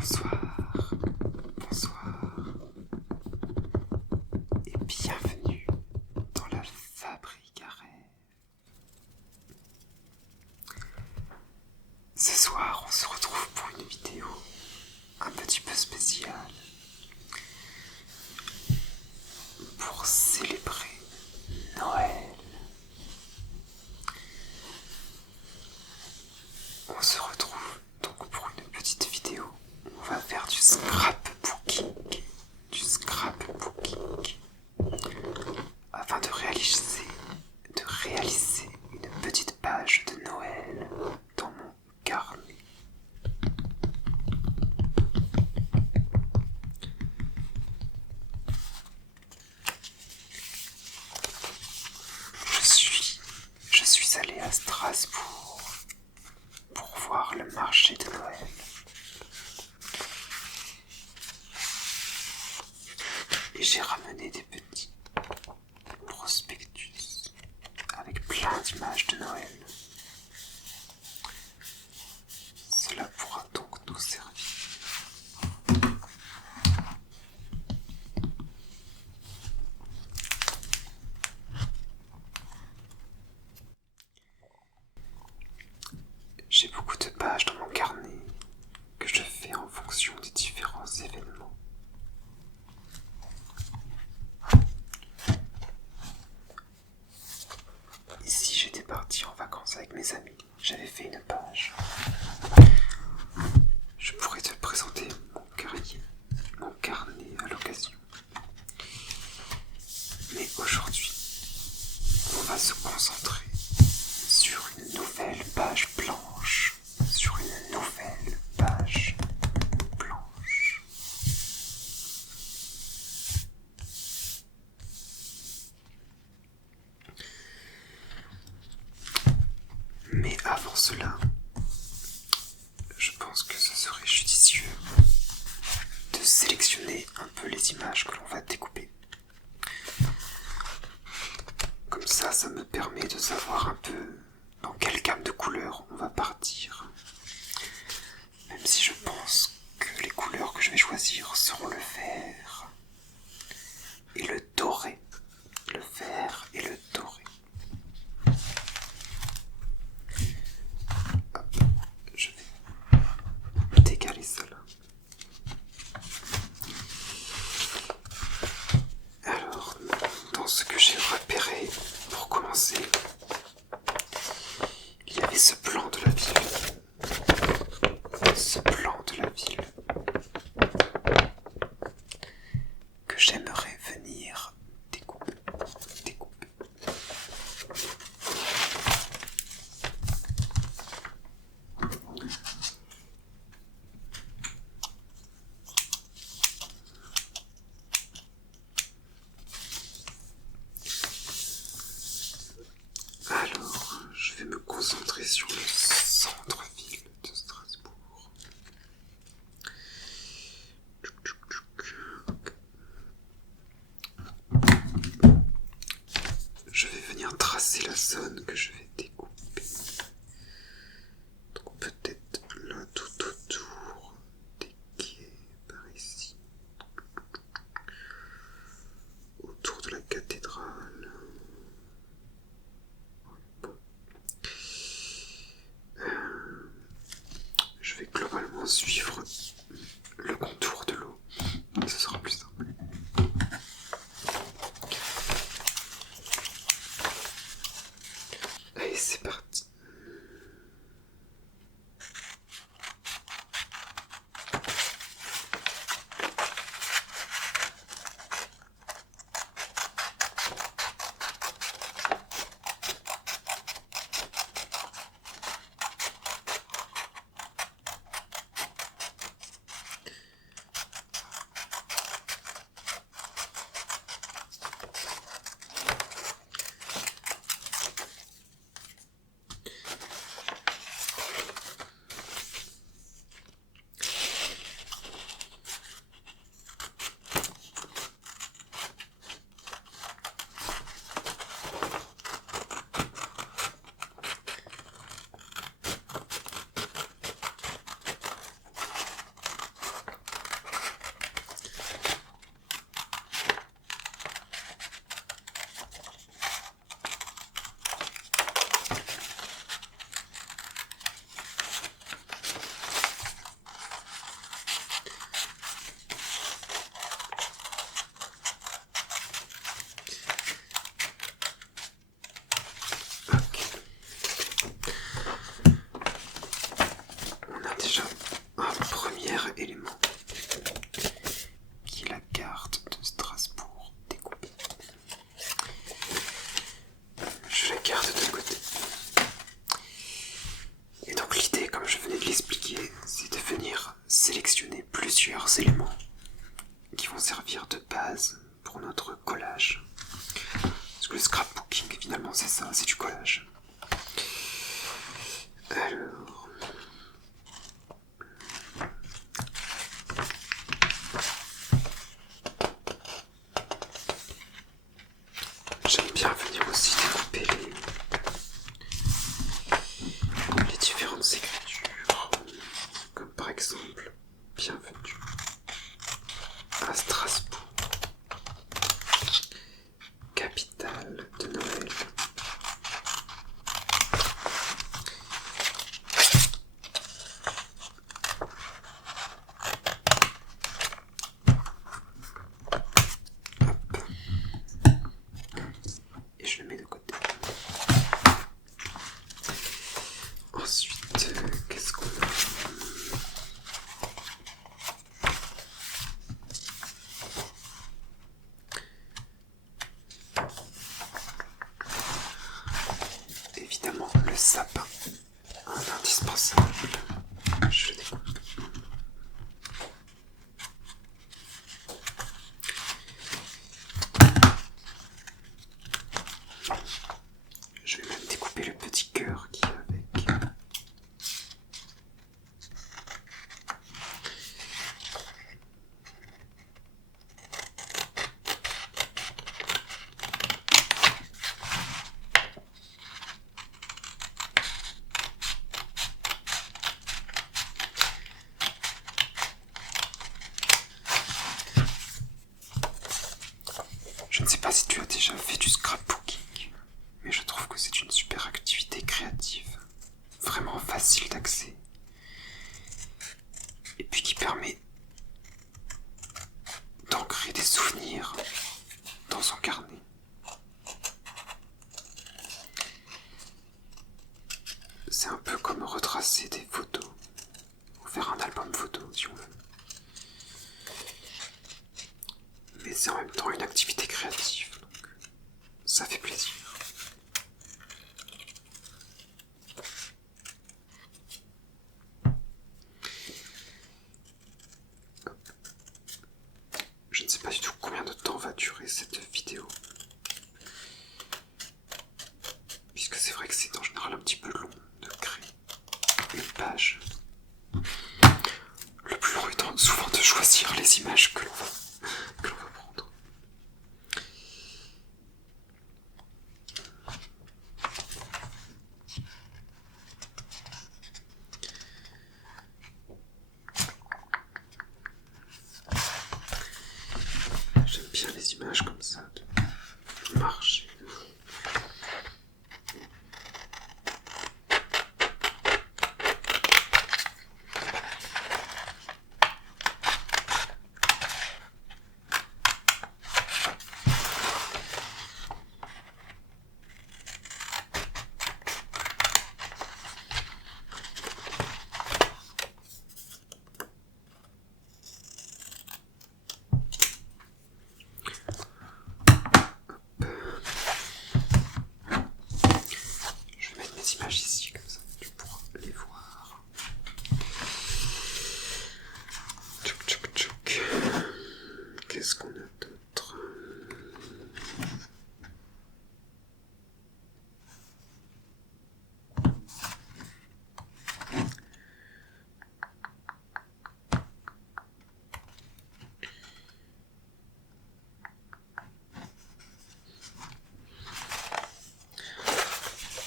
Bonsoir, bonsoir et bienvenue dans la fabrique à rêves. Ce soir, on se retrouve pour une vidéo un petit peu spéciale pour célébrer Noël. On se retrouve donc pour une petite vidéo. On va faire du scrapbooking afin de réaliser une petite page de Noël dans mon carnet. Je suis allé à Strasbourg pour voir le marché de Noël. Et j'ai ramené des petits prospectus avec plein d'images de Noël. Cela pourra donc nous servir. J'ai beaucoup de pages dans mon carnet que je fais en fonction des différents événements. Ici, j'étais parti en vacances avec mes amis. J'avais fait une page. Je pourrais te présenter mon carnet à l'occasion. Mais aujourd'hui, on va se concentrer sur une nouvelle page blanche. Mais avant cela, je pense que ce serait judicieux de sélectionner un peu les images que l'on va découper. Comme ça me permet de savoir un peu dans quelle gamme de couleurs on va partir. Même si je pense que les couleurs que je vais choisir seront le vert et le doré. Le vert et le doré. Hop, je vais décaler ça là. Alors, dans ce que j'ai repéré, pour commencer, il y avait ce plan de la ville. Que j'aimerais venir découper. Alors, je vais me concentrer sur le centre-ville de Strasbourg. Je vais venir tracer la zone que je vais découper. Donc peut-être là tout autour des quais par ici. Autour de la cathédrale. Bon. Je vais globalement suivre le contour de l'eau. Ce sera plus simple. Allez, c'est parti. exemple, bienvenue à Strasbourg, capitale de Noël. Hop. Et je le mets de côté. Ensuite, qu'est-ce qu'on a? Évidemment, le sapin, un indispensable. Je le découpe. Je vais même découper le petit cœur qui est avec. Je ne sais pas si tu as déjà fait du scrapbooking, mais je trouve que c'est une super activité créative, vraiment facile d'accès, et puis qui permet d'ancrer des souvenirs dans son carnet. C'est un peu comme retracer des photos, ou faire un album photo si on veut. Mais c'est en même temps une activité créative, donc ça fait plaisir. Je ne sais pas du tout combien de temps va durer cette vidéo, puisque c'est vrai que c'est en général un petit peu long de créer une page. Le plus long étant souvent de choisir les images que l'on va prendre. J'aime bien les images comme ça, de marcher. Je vais mettre mes images ici, comme ça tu pourras les voir. Tchouk tchouk tchouk. Qu'est-ce qu'on a d'autre?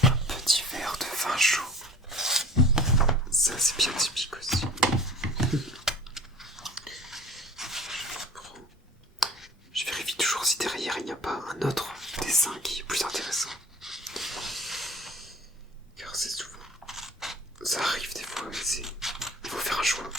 Un petit verre de vin chaud. Ça c'est bien typique aussi. Je vérifie toujours si derrière il n'y a pas un autre dessin qui est plus intéressant. Car c'est souvent... Ça arrive des fois, mais c'est... Il faut faire un choix.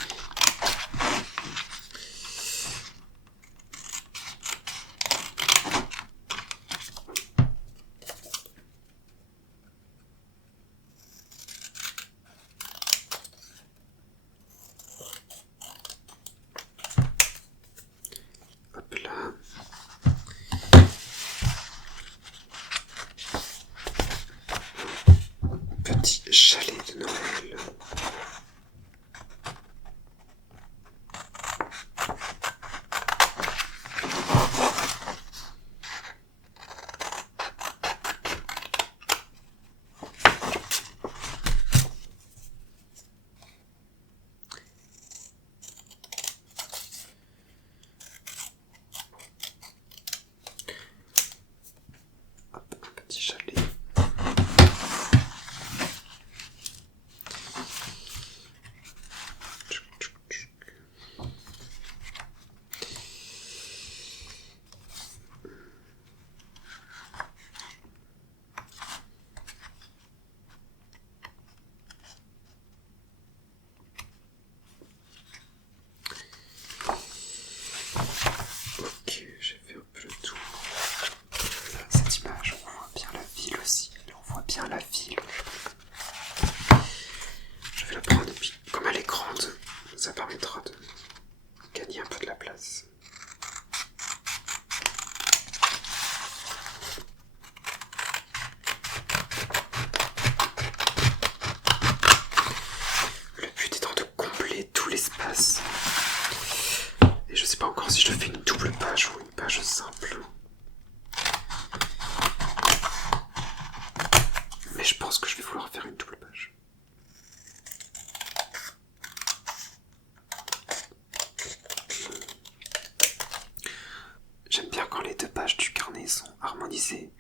permettra de gagner un peu de la place. Le but étant de combler tout l'espace. Et je sais pas encore si je fais une double page ou une page simple. Mais je pense que je vais vouloir faire une double page. J'aime bien quand les deux pages du carnet sont harmonisées.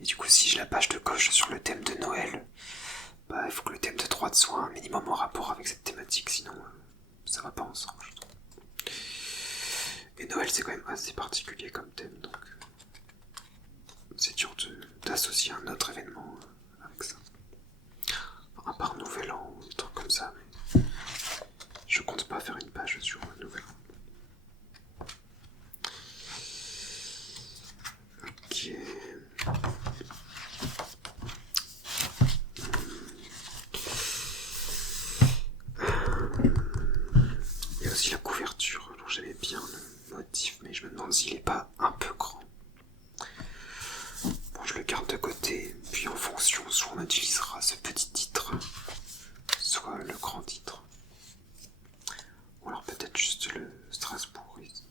Et du coup, si j'ai la page de gauche sur le thème de Noël, il faut que le thème de droite soit un minimum en rapport avec cette thématique, sinon ça va pas ensemble, je trouve. Et Noël, c'est quand même assez particulier comme thème, donc c'est dur d'associer un autre événement avec ça. Enfin, à part Nouvel An ou des trucs comme ça, mais je compte pas faire une page sur Nouvel An. Ok. Il y a aussi la couverture, dont j'aimais bien le motif, mais je me demande s'il est pas un peu grand. Bon, je le garde de côté, puis en fonction, soit on utilisera ce petit titre, soit le grand titre. Ou alors peut-être juste le Strasbourg ici.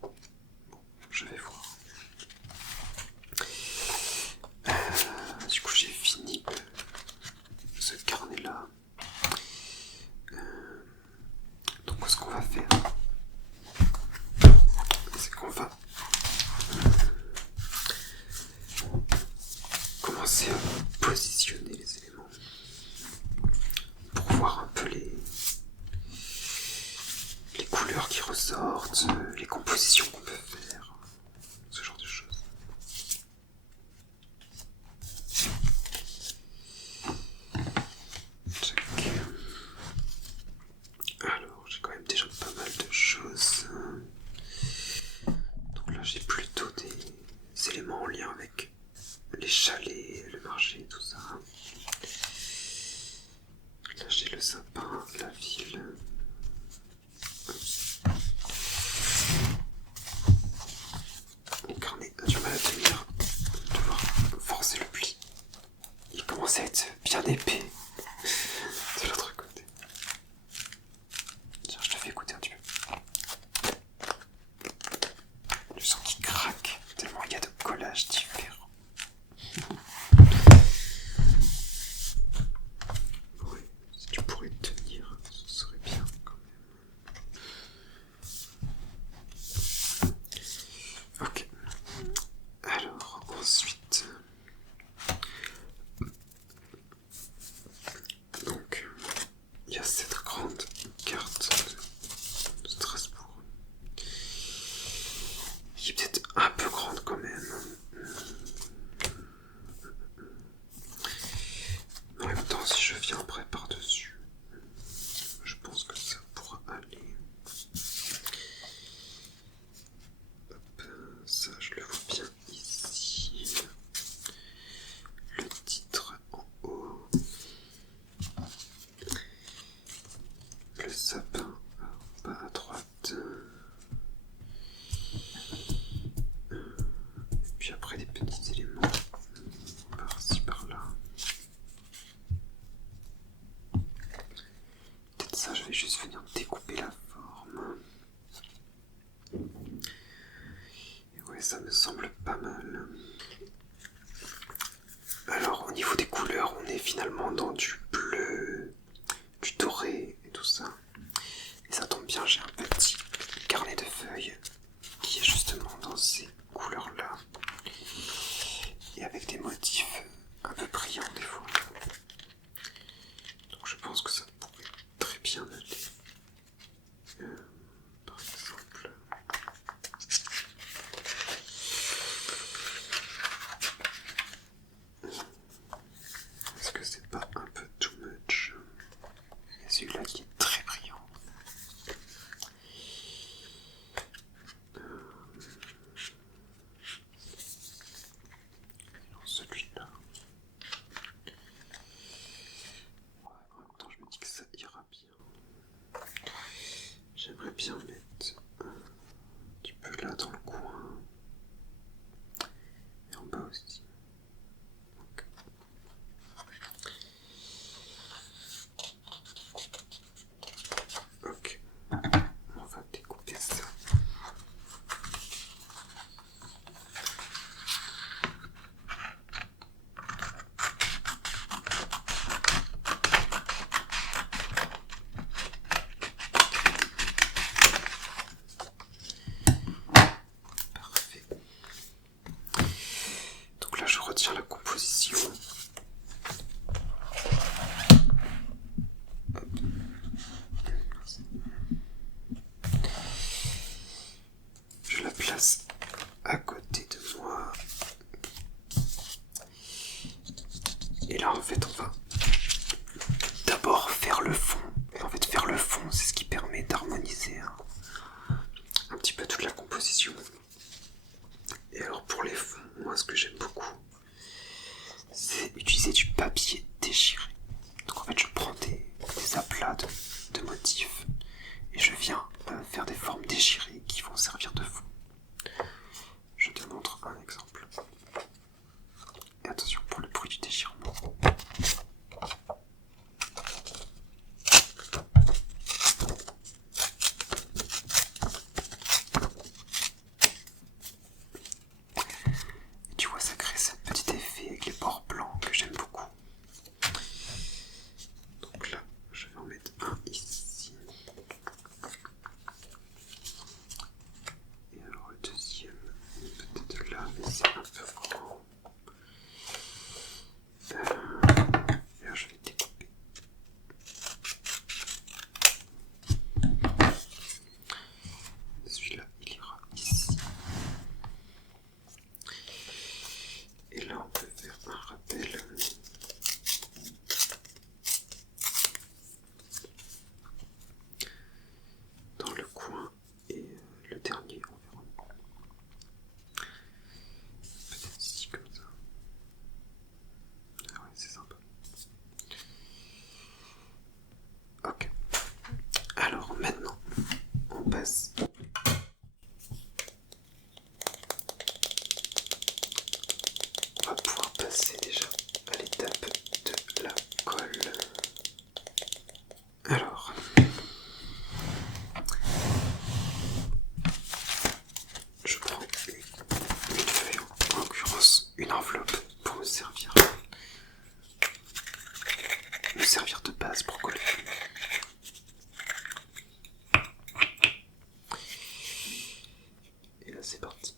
Bon, je vais voir. Du coup, j'ai fini ce carnet-là. Donc, ce qu'on va faire, c'est qu'on va commencer à positionner les éléments pour voir un peu les couleurs qui ressortent, les compositions qu'on peut faire, ce genre de choses. Alors, j'ai quand même déjà pas mal de choses. Donc là, j'ai plutôt des éléments en lien avec les chalets, le marché, tout ça. Là, j'ai le sapin, la ville. Mon carnet a du mal à tenir. Je vais devoir forcer le pli. Il commence à être bien épais de l'autre côté. Tiens, je te fais écouter un petit peu. Je sens qu'il craque tellement il y a de collages différents. Oui, si tu pourrais tenir, ce serait bien quand même. Ok. Alors, ensuite... Donc, il y a cette grande carte de Strasbourg, qui est peut-être un peu grande quand même. En même temps, si je viens après par-dessus, je pense que ça pourra aller. Hop, ça, je le vois bien ici. Le titre en haut. Le sapin pas à droite. Et puis après des petits éléments par-ci par-là. Peut-être ça, je vais juste venir découper la forme. Et ouais, ça me semble pas mal. Alors au niveau des couleurs, on est finalement dans du bleu, du doré et tout ça. Et ça tombe bien, j'ai un petit carnet de feuilles qui est justement dans ces couleurs-là. Et avec des motifs un peu brillants des fois. Donc je pense que ça pourrait très bien aller. Par exemple... Est-ce que c'est pas un peu too much? Il y a celui-là qui est très brillant. fait, on va d'abord faire le fond. Et en fait, faire le fond, c'est ce qui permet d'harmoniser un petit peu toute la composition. Et alors pour les fonds, moi ce que j'aime beaucoup, c'est utiliser du papier déchiré. Donc en fait, je prends des aplats de motifs et je viens faire des formes déchirées qui vont servir de fond. Je te montre un exemple. Et attention pour le bruit du déchirement. Et tu vois, ça crée ce petit effet avec les bords blancs que j'aime beaucoup. Donc là, je vais en mettre un ici. Et alors le deuxième, peut-être là, mais c'est un peu grand. Et là, je vais découper. Celui-là, il ira ici. Et là, on peut faire un rappel. Dans le coin et le dernier environ. Peut-être ici comme ça. Ah ouais, c'est sympa. Ok. Alors maintenant, on passe. On va pouvoir passer déjà à l'étape de la colle. Alors, je prends une feuille, en l'occurrence une enveloppe pour me servir de base pour coller. Et là c'est parti.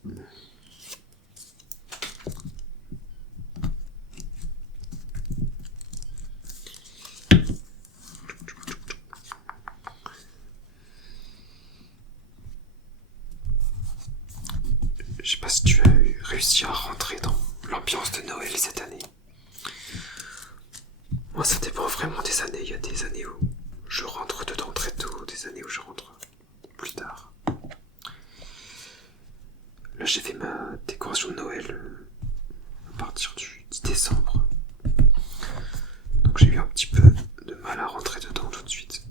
Je sais pas si tu as réussi à rentrer dans l'ambiance de Noël cette année. Moi ça dépend vraiment des années. Il y a des années où je rentre dedans très tôt, des années où je rentre plus tard. Là j'ai fait ma décoration de Noël à partir du 10 décembre. Donc j'ai eu un petit peu de mal à rentrer dedans tout de suite.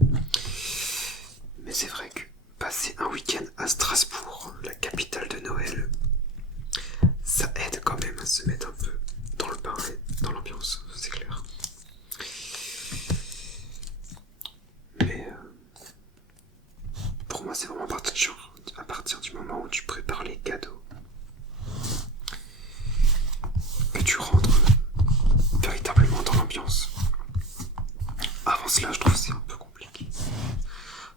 Mais c'est vrai que passer un week-end à Strasbourg, la capitale de Noël, ça aide quand même à se mettre un peu dans le bain et dans l'ambiance, c'est clair. Mais pour moi c'est vraiment à partir du moment où tu prépares les cadeaux que tu rentres véritablement dans l'ambiance. Avant cela je trouve que c'est un peu compliqué.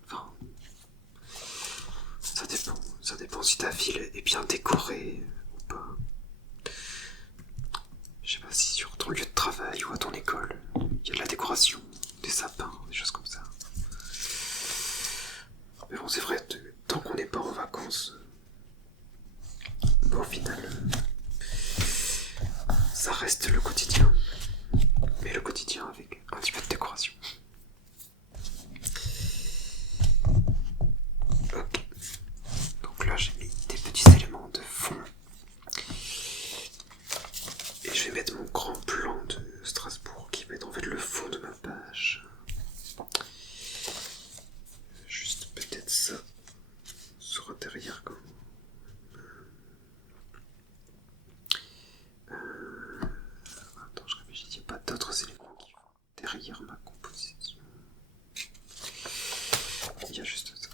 Enfin, ça dépend si ta ville est bien décorée ou pas. Je sais pas si sur ton lieu de travail ou à ton école, il y a de la décoration, des sapins, des choses comme ça. Mais bon, c'est vrai, tant qu'on n'est pas en vacances, au final, ça reste le quotidien. Mais le quotidien avec un petit peu de décoration. Ok. Donc là, j'ai mis des petits éléments de fond. Et je vais mettre mon grand plan de Strasbourg qui va être en fait le fond de ma page. Juste peut-être ça sera derrière quand même. Attends, je réfléchis, il n'y a pas d'autres éléments qui vont derrière ma composition. Il y a juste ça.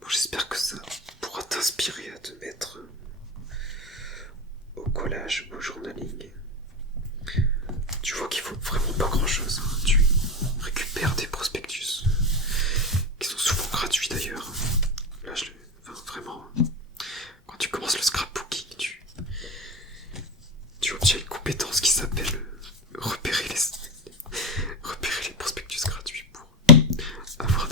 Bon, j'espère que ça pourra t'inspirer à te mettre au collage, au journaling. Tu vois qu'il faut vraiment pas grand chose. Tu récupères des prospectus qui sont souvent gratuits d'ailleurs. Là, vraiment, quand tu commences le scrapbooking, tu obtiens une compétence qui s'appelle repérer les prospectus gratuits pour avoir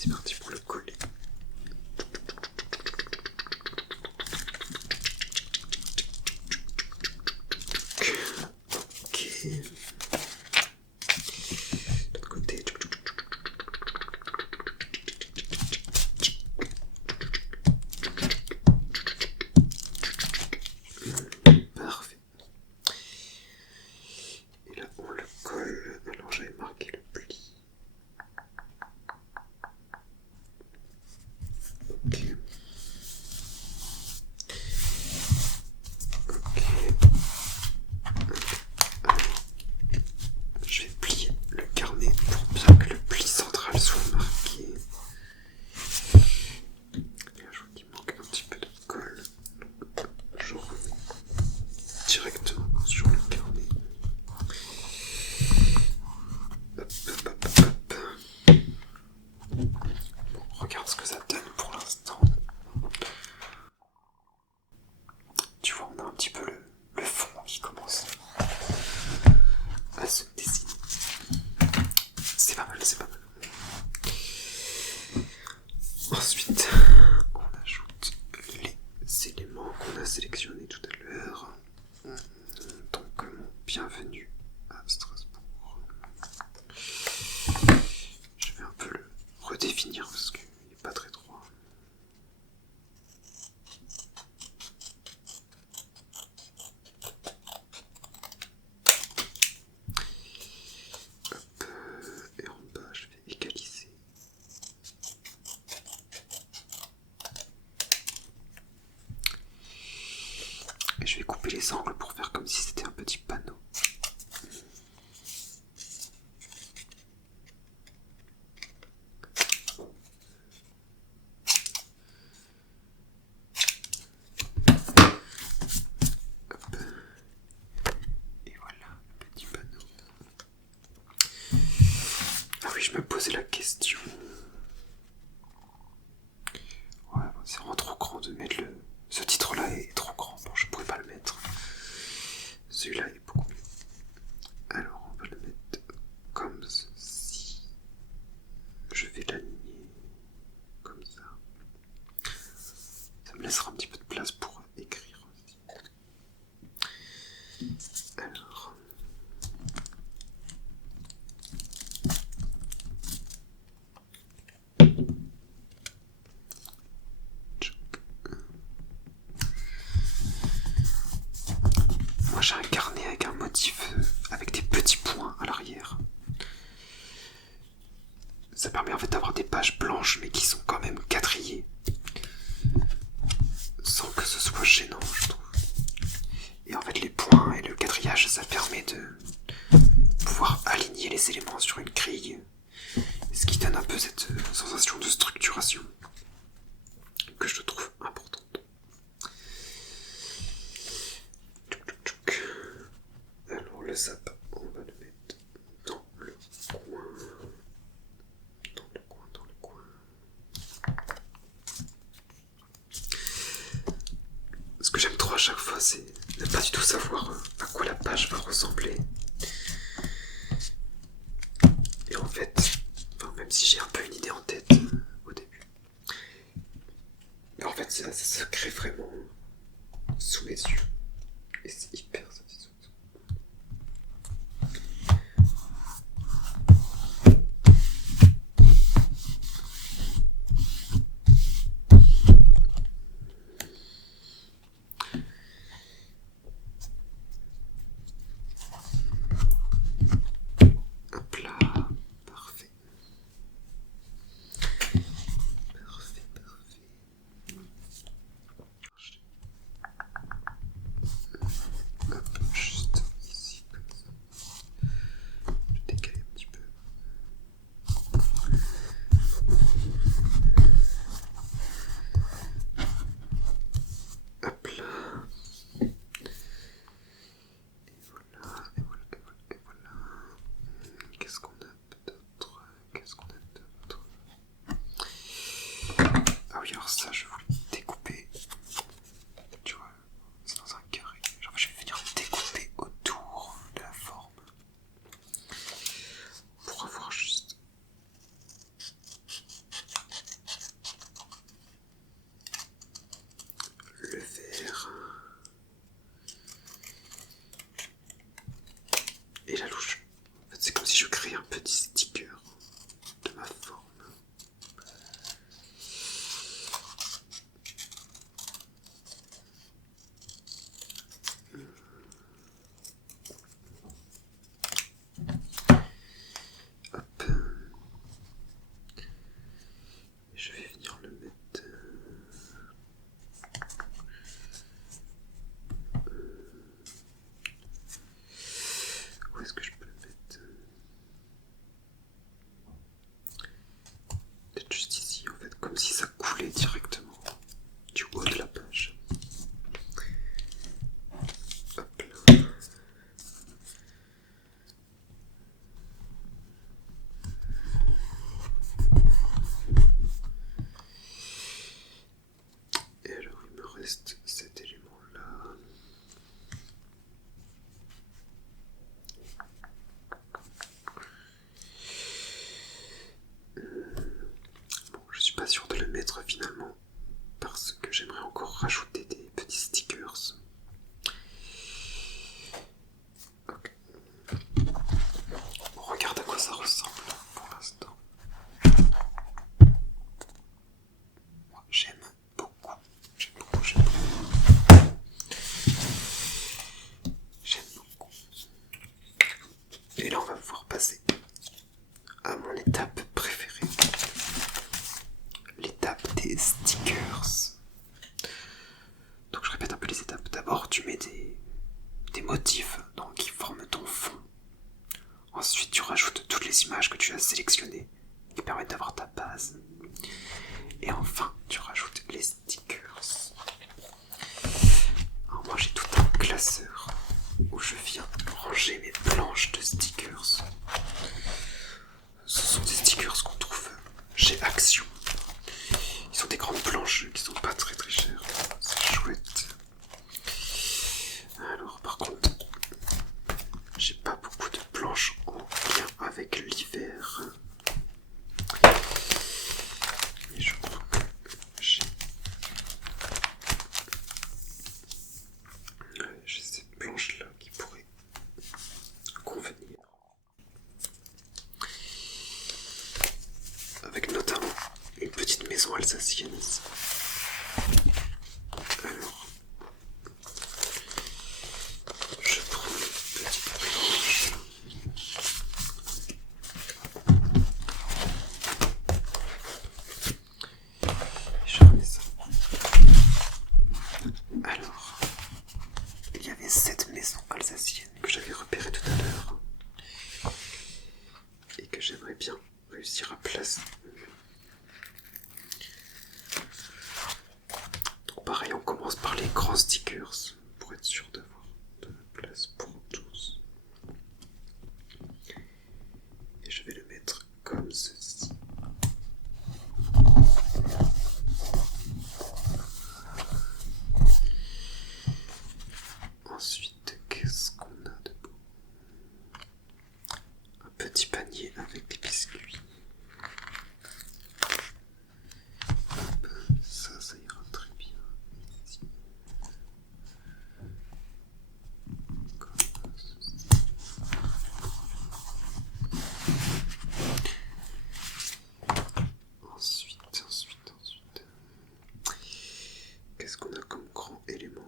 c'est parti pour le coller. Ok. De l'autre côté. Parfait. Et là on le colle. Alors j'avais marqué le pli. Ok. Ok. Je vais plier le carnet pour bien que le pli central soit marqué. Et là je vois qu'il manque un petit peu de colle. Donc je remets directement sur le carnet. Hop, hop, hop, hop. Bon, regarde ce que ça donne pour l'instant. Tu vois, on a un petit peu le fond qui commence à se dessiner. C'est pas mal, c'est pas mal. Ensuite, on ajoute les éléments qu'on a sélectionnés tout à l'heure. Donc, bienvenue à Strasbourg. Je vais un peu le redéfinir parce qu'il n'est pas très droit. Hop, et en bas, je vais égaliser. Et je vais couper les angles pour faire comme si c'était un petit panneau. Hop. Et voilà, le petit panneau. Ah oui, je me posais la question. Ouais, c'est vraiment trop grand de mettre le... Ce titre-là est trop grand, bon, je pourrais pas le mettre. Celui-là est beaucoup mieux. Alors, on va le mettre comme ceci. Je vais l'aligner comme ça. Ça me laissera un petit peu de place pour écrire aussi. Alors... Moi j'ai un carnet avec un motif avec des petits points à l'arrière. Ça permet en fait d'avoir des pages blanches mais qui sont quand même quadrillées. Sans que ce soit gênant, je trouve. Et en fait les points et le quadrillage, ça permet de pouvoir aligner les éléments sur une grille. Ce qui donne un peu cette sensation de structuration que je trouve importante. Alors le sapin, on va le mettre dans le coin. Dans le coin. Ce que j'aime trop à chaque fois, c'est ne pas du tout savoir à quoi la page va ressembler. Et en fait, enfin, même si j'ai un peu une idée en tête au début, mais en fait ça se crée vraiment sous mes yeux. Et c'est hyper satisfaisant. Hop là, parfait. Parfait, parfait. Hop, juste ici, comme ça. Je vais décaler un petit peu. Hop là. Et voilà, et voilà, et voilà, et voilà. Qu'est-ce qu'on a d'autre? Qu'est-ce qu'on a d'autre? Ah oui, alors ça, je voulais découper. Tu vois, c'est dans un carré. Genre, je vais venir découper autour de la forme. Pour avoir juste finalement parce que j'aimerais encore rajouter des petits stickers. Ok. On regarde à quoi ça ressemble pour l'instant. Moi, j'aime beaucoup. J'aime beaucoup, j'aime beaucoup. J'aime beaucoup. Et là, on va pouvoir passer à mon étape préférée. L'étape des stickers. Donc je répète un peu les étapes. D'abord tu mets des motifs donc, qui forment ton fond. Ensuite tu rajoutes toutes les images que tu as sélectionnées qui permettent d'avoir ta base. Et enfin tu rajoutes les stickers. Alors moi j'ai tout un classeur où je viens ranger mes planches de stickers. Ce sont des stickers qu'on trouve chez Action. Ils sont des grandes planches qui sont pas très très chères. C'est chouette. Alors par contre, j'ai pas beaucoup de planches en lien avec l'hiver. Mais je crois que j'ai ces planches là qui pourraient convenir. Avec notamment une petite maison alsacienne ici. Alors, je prends une petite planche. Et je remets ça. Alors, il y avait cette maison alsacienne que j'avais repérée tout à l'heure et que j'aimerais bien réussir à placer. Donc pareil, on commence par les grands stickers pour être sûr d'avoir de la place pour tous. Et je vais le mettre comme ceci. Ensuite, qu'est-ce qu'on a de beau? Un petit panier avec des biscuits. Hop, ça ira très bien ici. Comme ceci. Ensuite. Qu'est-ce qu'on a comme grand élément?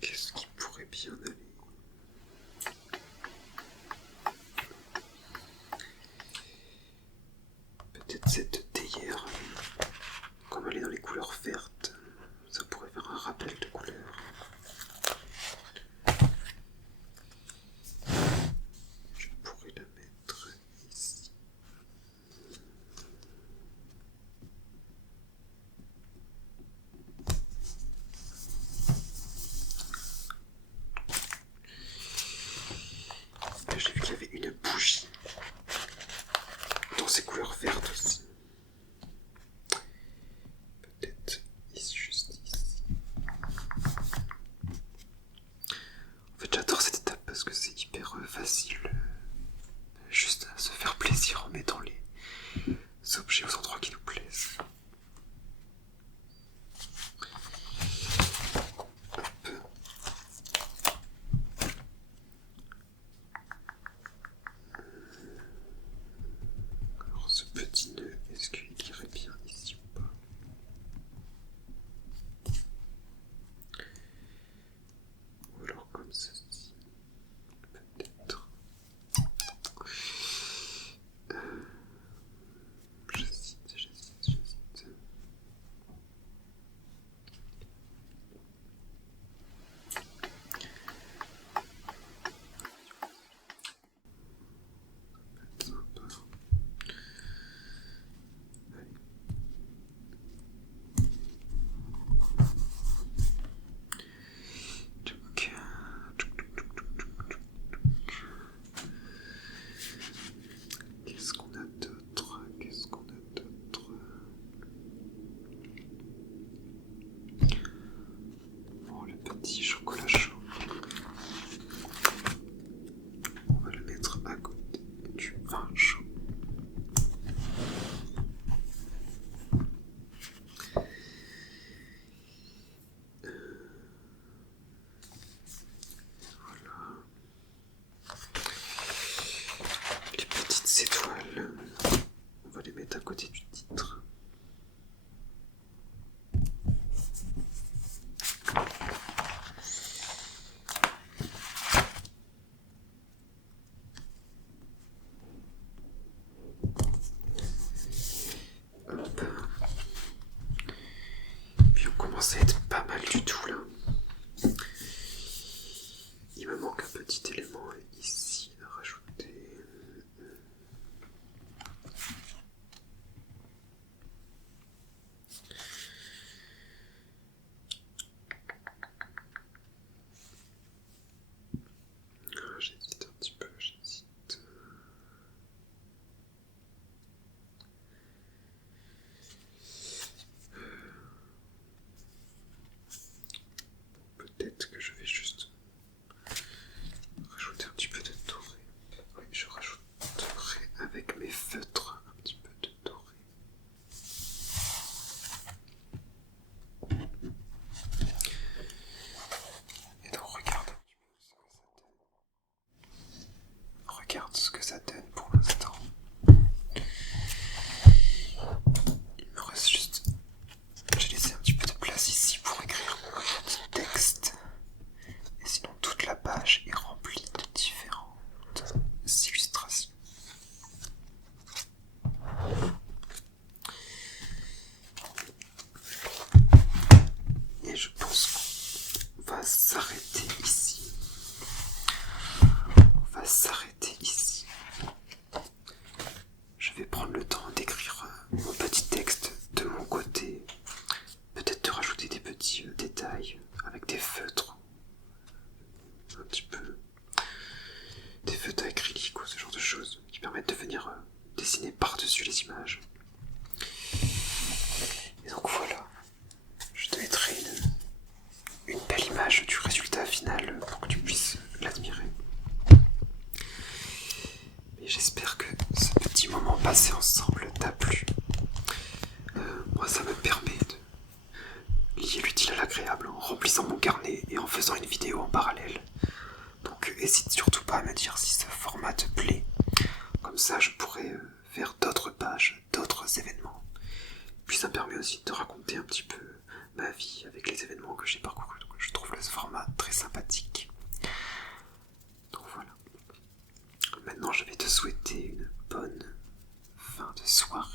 Qu'est-ce qui pourrait bien aller? Peut-être cette théière, comme elle est dans les couleurs vertes, ça pourrait faire un rappel de couleurs. Je pourrais la mettre ici. J'ai vu qu'il y avait une bougie dans ces couleurs vertes aussi. Peut-être juste ici. En fait, j'adore cette étape parce que c'est hyper facile. Juste à se faire plaisir en mettant les objets aux endroits qui nous plaisent. Hop. Alors ce petit nœud mettre à côté du titre. Hop. Puis on commence à être pas mal du tout là. Il me manque un petit élément ici à rajouter. J'hésite un petit peu, Peut-être que je vais juste rajouter un petit peu de doré. Oui, je rajouterai avec mes feutres un petit peu de doré. Et donc regarde ce que ça donne pour l'instant. Il me reste juste... J'ai laissé un petit peu de place ici pour écrire un petit texte. Et sinon toute la page est remplie de différentes illustrations. Et je pense qu'on va s'arrêter ici. Je vais prendre le temps d'écrire mon petit texte de mon côté. Peut-être de rajouter des petits détails avec des feutres. Un petit peu des feutres acryliques ou ce genre de choses qui permettent de venir dessiner par-dessus les images. Et donc voilà, je te mettrai une belle image du résultat final pour que tu puisses l'admirer. Et j'espère que ce petit moment passé ensemble t'a plu. Moi, ça me permet de lier l'utile à l'agréable en remplissant mon carnet et en faisant une vidéo en parallèle. Donc hésite surtout pas à me dire si ce format te plaît. Comme ça, je pourrais faire d'autres pages, d'autres événements. Puis ça me permet aussi de te raconter un petit peu ma vie avec les événements que j'ai parcourus. Donc je trouve le format très sympathique. Donc voilà. Maintenant, je vais te souhaiter une bonne fin de soirée.